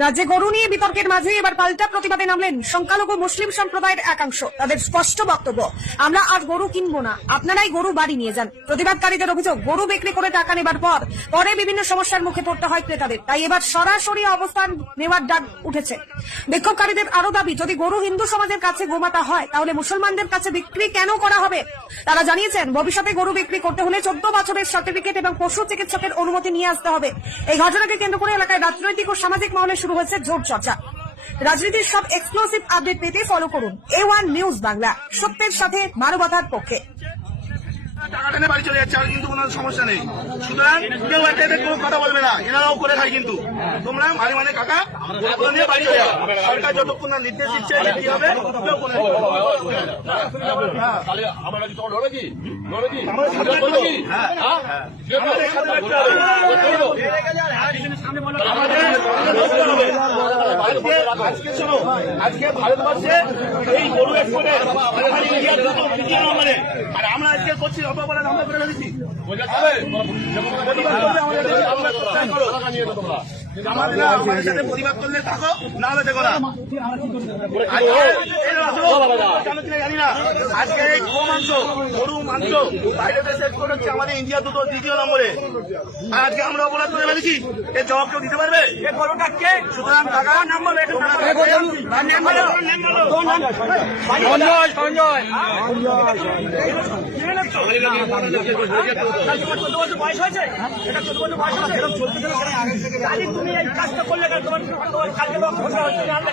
রাজ্যে গরু নিয়ে বিতর্কের মাঝে এবার পাল্টা প্রতিবাদে নামলেন সংখ্যালঘু মুসলিম সম্প্রদায়ের একাংশ। তাদের স্পষ্ট বক্তব্য, আমরা আর গরু কিনবো না, আপনারাই গরু বাড়ি নিয়ে যান। প্রতিবাদকারীদের অভিযোগ, গরু বিক্রি করে টাকা নেবার পরে বিভিন্ন সমস্যার মুখে পড়তে হয় ক্রেতাদের, তাই এবার সরাসরি অবস্থান নেওয়ার ডাক উঠেছে। বিক্ষোভকারীদের আরো দাবি, যদি গরু হিন্দু সমাজের কাছে গোমাতা হয় তাহলে মুসলমানদের কাছে বিক্রি কেন করা হবে। তারা জানিয়েছেন, ভবিষ্যতে গরু বিক্রি করতে হলে 14 বছরের সার্টিফিকেট এবং পশু চিকিৎসকের অনুমতি নিয়ে আসতে হবে। এই ঘটনাকে কেন্দ্র করে এলাকায় রাজনৈতিক ও সামাজিক মহলে শুরু হয়েছে জোর চর্চা। রাজনীতির সব এক্সক্লুসিভ আপডেট পেতে ফলো করুন A1 নিউজ বাংলা, সত্যের সাথে মানবতার পক্ষে। টাকাটা নিয়ে বাড়ি চলে যাচ্ছে, আর কিন্তু কোনো সমস্যা নেই। সুতরাং কেউ এতে কোনো কথা বলবে না, এনারাও করে খায়। কিন্তু তোমরা মানে কাকা ওগুলো নিয়ে বাড়ি চলে যাও। সরকার যতক্ষণ না নির্দেশ দিচ্ছে কি হবে কেউ করে আজকে ভারতবর্ষে এই গরু এক্সপোর্টে আর আমরা আজকে করছি অপরাধ আমরা করে ফেলেছি। আমাদের সাথে প্রতিবাদ করলে থাকো, না হলে দেখো না। জানি না আজকে এই গো মাংস, গরু মাংস বাইরে দেশে এক্সপোর্ট হচ্ছে, আমাদের ইন্ডিয়া দ্বিতীয় নম্বরে। আর আজকে আমরা অপরাধ করে ফেলেছি, এর জবাব কেউ দিতে পারবে? সুতরাং টাকা নাম্বার বয়স হয়েছে, এটা 14 বছর বয়স হয়েছে, তুমি এই কাজটা করলে তোমার কালকে আমরা